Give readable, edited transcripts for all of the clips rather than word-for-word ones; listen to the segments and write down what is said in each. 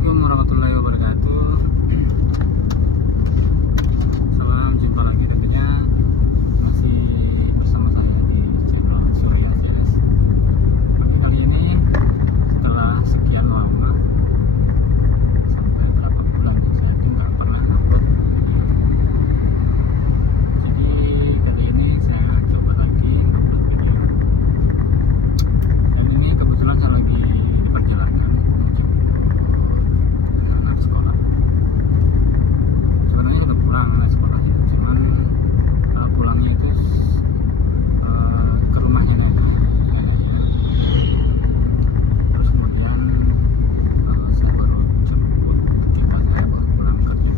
Assalamualaikum warahmatullahi wabarakatuh. Salam jumpa lagi tentunya masih bersama saya di channel Surya CS. Kali ini setelah sekian lama, sampai berapa bulan saya nggak pernah upload video. Jadi kali ini saya coba lagi upload video. Dan ini kebetulan saya lagi di perjalanan sekolah. Sebenarnya udah pulang dari sekolah ya, cuman pulangnya itu ke rumahnya neneknya. Terus kemudian saya baru jemput akibat saya baru pulang kerja.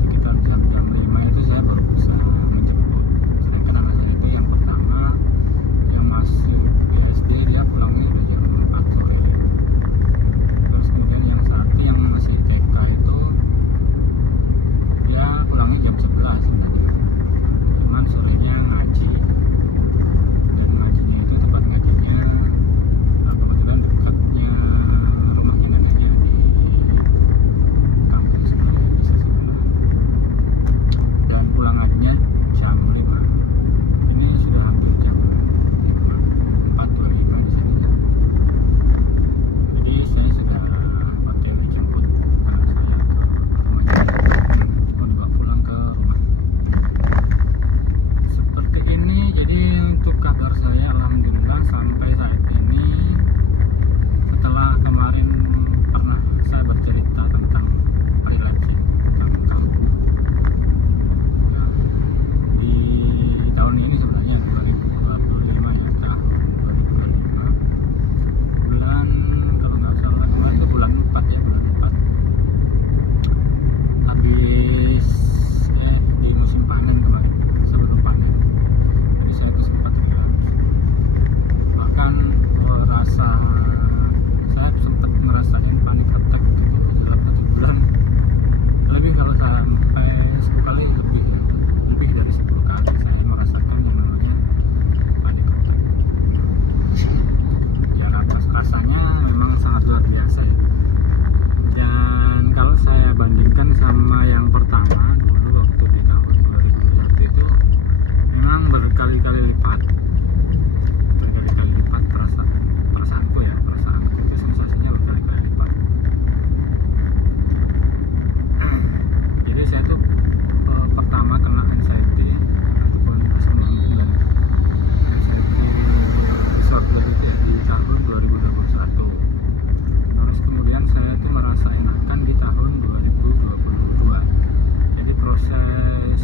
Sekitar jam 5 itu saya baru bisa menjemput. Sedangkan anak saya itu yang pertama yang masih di SD, dia pulangnya udah jam 4 sore. Terus kemudian yang satu yang masih TK itu dia pulangnya jam 11 sebenarnya, cuman sorenya ngaji, dan ngajinya itu tempat ngajinya kebetulan dekatnya rumahnya neneknya di kampung sebelah, desa sebelah, dan pulang ngajinya jam 5. Ini sudah hampir jam 4.25 di sini ya. Jadi saya sudah pakai jemput anak saya ke rumahnya, mau dibawa pulang ke rumah. Seperti ini. Jadi untuk kabar saya, alhamdulillah sampai saat ini, setelah kemarin pernah saya bercerita tentang relapsing, tentang di tahun ini sebenarnya 2025 ya, tahun 2025 bulan, kalau nggak salah kemarin itu bulan 4 ya, bulan 4 habis di musim panen kemarin, sebelum panen. Jadi saya itu sempat relapse, bahkan saya sempat merasain panik attack gitu dalam 1 bulan lebih. Kalau sampai 10 kali lebih ya, lebih dari 10 kali saya merasakan yang namanya panik attack. Ya rasanya memang sangat luar biasa ya. Dan kalau saya bandingkan sama yang pertama dulu waktu di tahun 2021 itu, memang berkali-kali lipat perasaanku itu sensasinya berkali-kali lipat. Jadi saya tuh pertama kena anxiety ataupun asam lambung dan anxiety disorder itu ya di tahun 2021. Terus kemudian saya tuh merasa enakan di tahun 2022. Jadi proses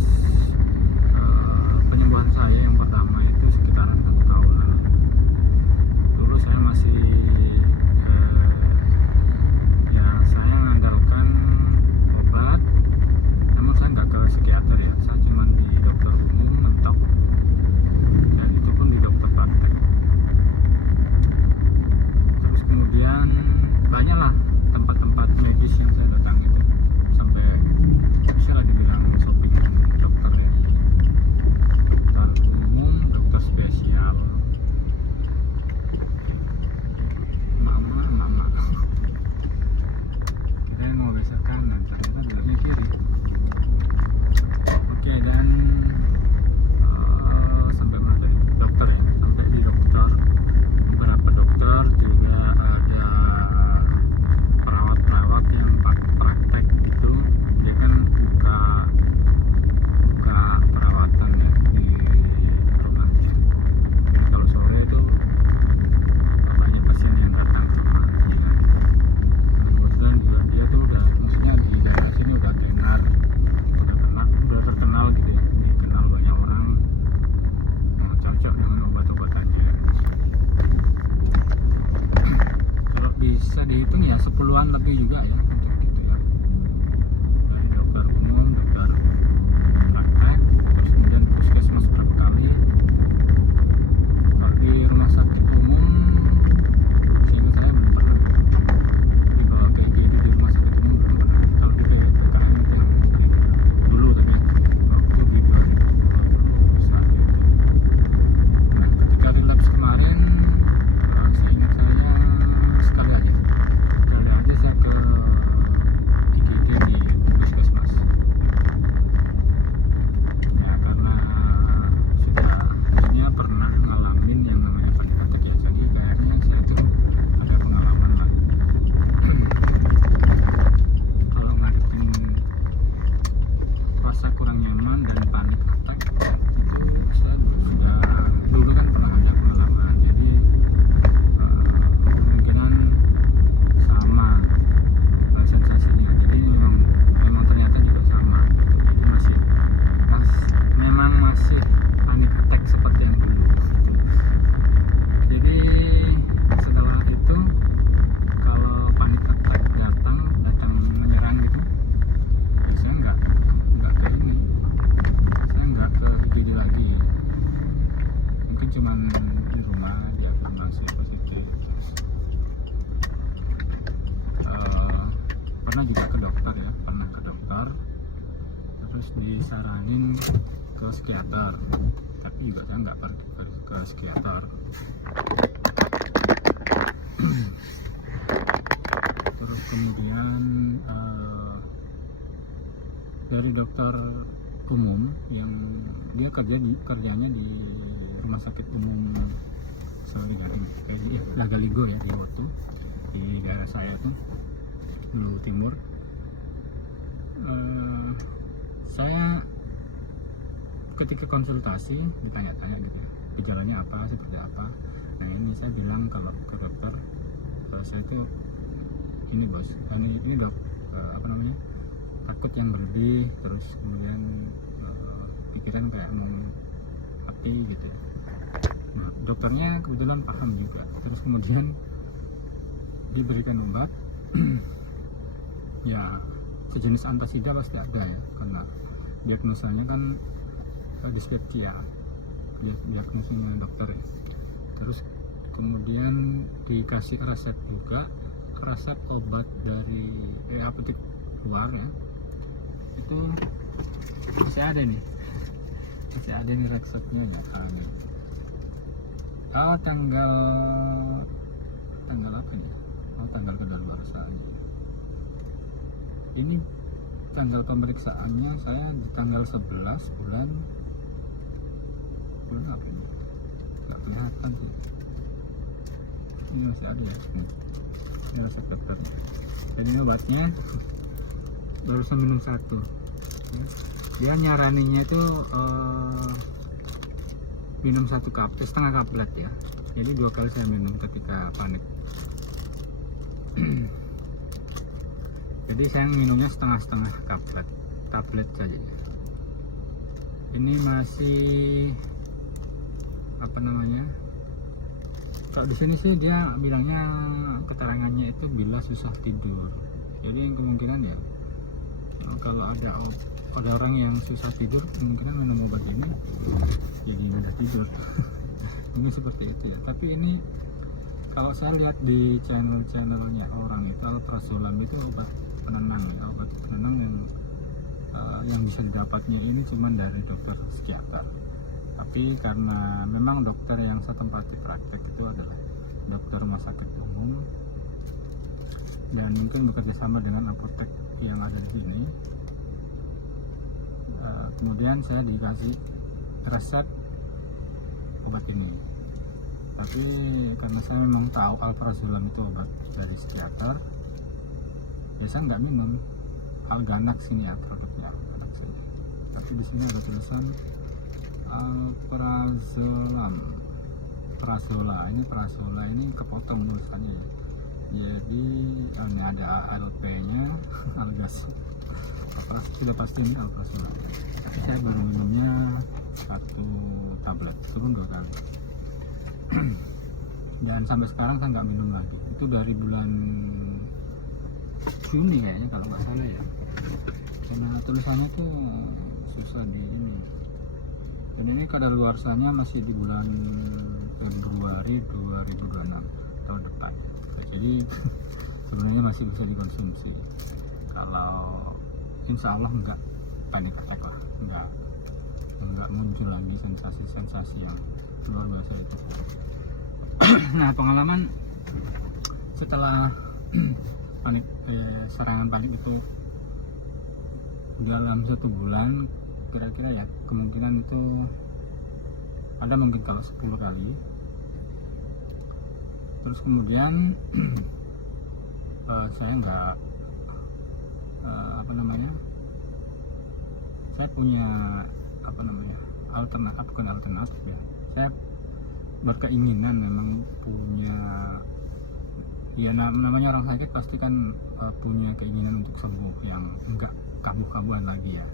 penyembuhan saya yang pertama itu sekitaran 1 tahunan. Dulu saya masih ya saya mengandalkan obat, namun saya nggak ke psikiater ya, saya cuma di dokter umum mentok, dan itu pun di dokter praktek. Terus kemudian banyaklah tempat-tempat medis yang saya datang itu, sampai bisa lah dibilang shopping dokter ya, dokter umum, dokter spesial, mama kita mau geser kanan, ternyata belakangnya kiri. Oke, dan sampai mana tadi? Dokter ya, sampai di dokter, beberapa dokter juga ada perawat-perawat yang praktek gitu. Dia kan buka perawatan ya di rumahnya. Jadi kalau sore itu banyak pasien yang datang sama dia. Kebetulan juga dia tuh udah, maksudnya di daerah sini udah terkenal gitu ya, dikenal banyak orang, cocok dengan obat-obatannya. Kalau bisa dihitung ya 10-an lebih juga ya untuk gitu ya, dari dokter umum, dokter praktek, terus kemudian puskesmas berapa kali. Kalau di rumah sakit umum seingat saya belum pernah. Jadi kalau kayak gitu di rumah sakit umum belum pernah. Kalau di PKM itu yang sering dulu, tapi waktu di 2021 itu. Nah, ketika relapse kemarin, seingat saya sekali aja saya ke pernah juga ke dokter ya, pernah ke dokter terus disaranin ke psikiater, tapi juga saya nggak pergi ke psikiater. Terus kemudian dari dokter umum yang dia kerjanya di rumah sakit umum kayak di Lagaligo ya, di Wotu, di daerah saya tuh Luwu Timur. Saya ketika konsultasi ditanya-tanya gitu ya, gejalanya apa, seperti apa. Nah ini saya bilang kalau ke dokter, saya tuh ini bos, ini dok, takut yang berlebih, terus kemudian pikiran kayak mau mati gitu. Nah dokternya kebetulan paham juga, terus kemudian diberikan obat. Ya sejenis antasida pasti ada ya, karena diagnosanya kan dispepsia, diagnosanya dokter ya. Terus kemudian dikasih resep juga, resep obat dari apotek luar ya. Itu masih ada nih resepnya ya. Tanggal apa nih? Tanggal kedaluarsanya. Ini tanggal pemeriksaannya saya di tanggal 11 bulan apa ini? Nggak kelihatan sih. Ini masih ada ya. Ini resep dokternya. Dan ini obatnya barusan minum 1. Dia nyaraninnya itu minum 1 setengah kaplet ya. Jadi 2 kali saya minum ketika panik. Jadi saya minumnya setengah tablet saja. Ini masih kalau di sini sih dia bilangnya, keterangannya itu bila susah tidur. Jadi kemungkinan ya kalau ada orang yang susah tidur, kemungkinan minum obat ini jadi mudah tidur. Ini seperti itu ya. Tapi ini kalau saya lihat di channelnya orang itu, alprazolam itu obat penenang yang bisa didapatnya ini cuma dari dokter psikiater. Tapi karena memang dokter yang saya tempati praktek itu adalah dokter rumah sakit umum dan mungkin bekerja sama dengan apotek yang ada di sini, kemudian saya dikasih resep obat ini. Tapi karena saya memang tahu alprazolam itu obat dari psikiater, ya saya nggak minum. Alganax ini ya produknya, Alganax ini. Tapi di sini ada tulisan prazola. Ini kepotong tulisannya ya. Jadi ini ada ALP nya, algas. Sudah pasti ini alprazolam. Tapi saya baru minumnya 1 tablet, turun 2 kali. Dan sampai sekarang saya nggak minum lagi. Itu dari bulan Juni kayaknya kalau nggak salah ya. Karena tulisannya tuh susah di ini. Dan ini kadaluarsanya masih di bulan Februari 2026 tahun depan. Jadi sebenarnya masih bisa dikonsumsi. Kalau insya Allah nggak panic attack lah, nggak muncul lagi sensasi-sensasi yang luar biasa itu. Nah pengalaman setelah serangan panik itu dalam 1 bulan kira-kira ya, kemungkinan itu ada mungkin kalau 10 kali. Terus kemudian saya nggak saya punya alternatif ya. Saya berkeinginan memang punya ya, namanya orang sakit pasti kan punya keinginan untuk sembuh yang enggak kambuh-kambuhan lagi ya.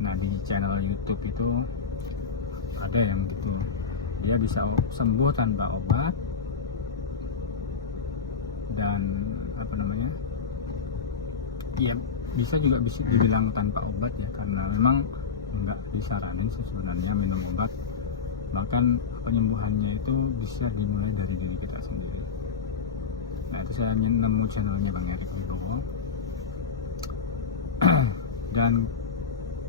Nah di channel YouTube itu ada yang gitu, dia bisa sembuh tanpa obat dan ya bisa dibilang tanpa obat ya, karena memang enggak disaranin sebenarnya minum obat. Bahkan penyembuhannya itu bisa dimulai dari diri kita sendiri. Nah itu saya nemu channelnya Bang Erik Wibowo. Dan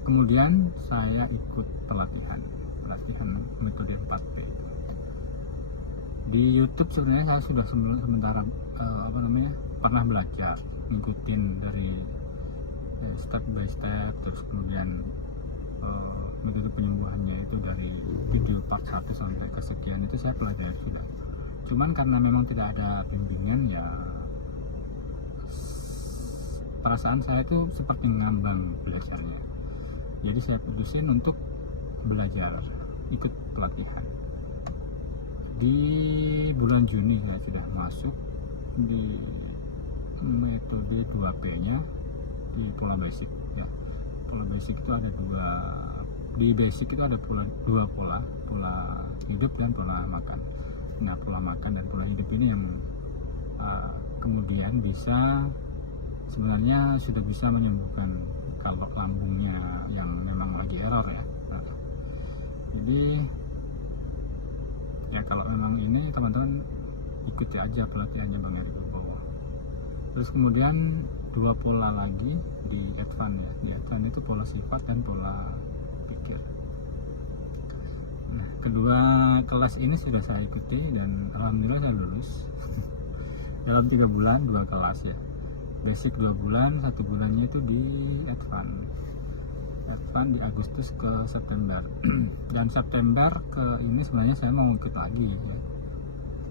kemudian saya ikut pelatihan metode 4P. Di YouTube sebenarnya saya sudah sementara pernah belajar, ngikutin dari step by step, terus kemudian metode penyembuhannya itu dari video part 1 sampai kesekian itu saya pelajari sudah. Cuman karena memang tidak ada bimbingan, ya perasaan saya itu seperti ngambang belajarnya. Jadi saya putusin untuk belajar, ikut pelatihan. Di bulan Juni saya sudah masuk di metode 2P-nya di pola basic ya. Pola basic itu ada di basic itu ada dua pola hidup dan pola makan. Nah, pola makan dan pola hidup ini yang kemudian sebenarnya sudah bisa menyembuhkan kalau lambungnya yang memang lagi error ya. Nah, jadi ya kalau memang ini teman-teman ikuti aja pelatihannya Bang Eri Wibowo. Terus kemudian 2 pola lagi di advance ya. Di advance itu pola sifat dan pola pikir. Nah, kedua kelas ini sudah saya ikuti dan alhamdulillah saya lulus dalam 3 bulan 2 kelas ya. Basic 2 bulan, 1 bulannya itu di advance di Agustus ke September. Dan September ke ini sebenarnya saya mau ikut lagi ya,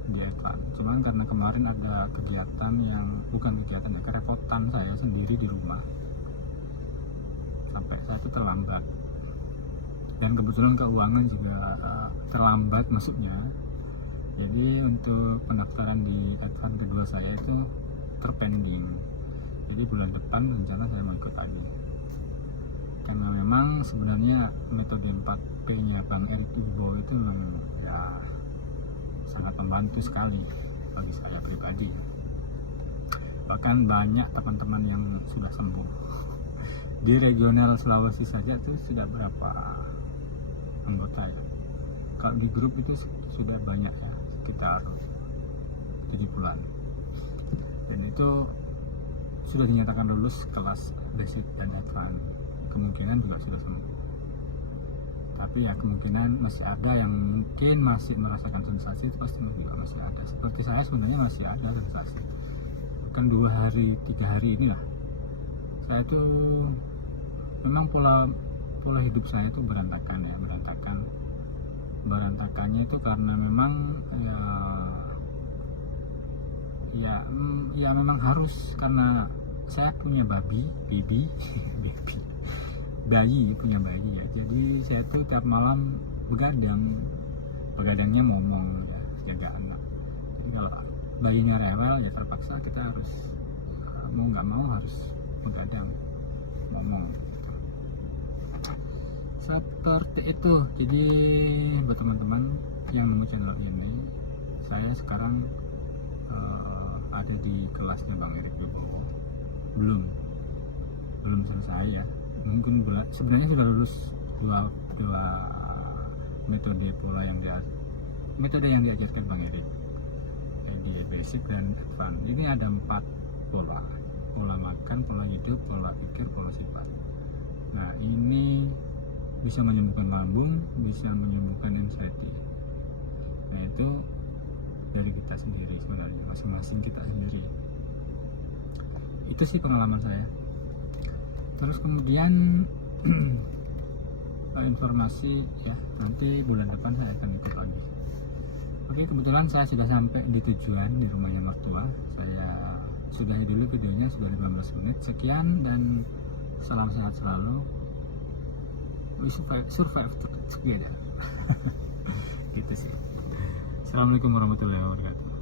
di advance. Cuman karena kemarin ada kegiatan kerepotan saya sendiri di rumah sampai saya itu terlambat, dan kebetulan keuangan juga terlambat masuknya. Jadi untuk pendaftaran di advance kedua saya itu terpending. Jadi bulan depan rencana saya mau ikut lagi, karena memang sebenarnya metode 4P nya Bang Eri Wibowo itu memang ya sangat membantu sekali bagi saya pribadi. Bahkan banyak teman-teman yang sudah sembuh. Di regional Sulawesi saja tuh sudah berapa anggota ya. Kalau di grup itu sudah banyak ya, sekitar 70-an. Dan itu sudah dinyatakan lulus kelas basic dan advance. Kemungkinan juga sudah sembuh. Tapi ya kemungkinan masih ada yang mungkin masih merasakan sensasi, itu pasti juga masih ada. Seperti saya sebenarnya masih ada sensasi. Bahkan 2 hari 3 hari inilah saya itu memang pola hidup saya itu berantakan. Berantakannya itu karena memang ya memang harus, karena saya punya bayi punya bayi ya. Jadi saya tuh tiap malam begadangnya ngomong ya, jaga anak. Jadi kalau bayinya rewel ya terpaksa kita harus mau nggak mau harus begadang ngomong. Seperti itu. Jadi buat teman-teman yang nunggu channel ini, saya sekarang ada di kelasnya Bang Eri Wibowo. Belum selesai ya. Mungkin sebenarnya sudah lulus dua metode yang diajarkan Bang Eri, di basic dan advance. Ini ada 4 pola makan, pola hidup, pola pikir, pola sifat. Nah, ini bisa menyembuhkan lambung, bisa menyembuhkan anxiety. Nah, itu dari kita sendiri sebenarnya, masing-masing kita sendiri. Itu sih pengalaman saya. Terus kemudian informasi ya, nanti bulan depan saya akan ikut lagi. Oke, kebetulan saya sudah sampai di tujuan, di rumahnya mertua. Saya sudahi dulu videonya, sudah 15 menit sekian, dan salam sehat selalu. We survive together. Gitu sih. Assalamualaikum warahmatullahi wabarakatuh.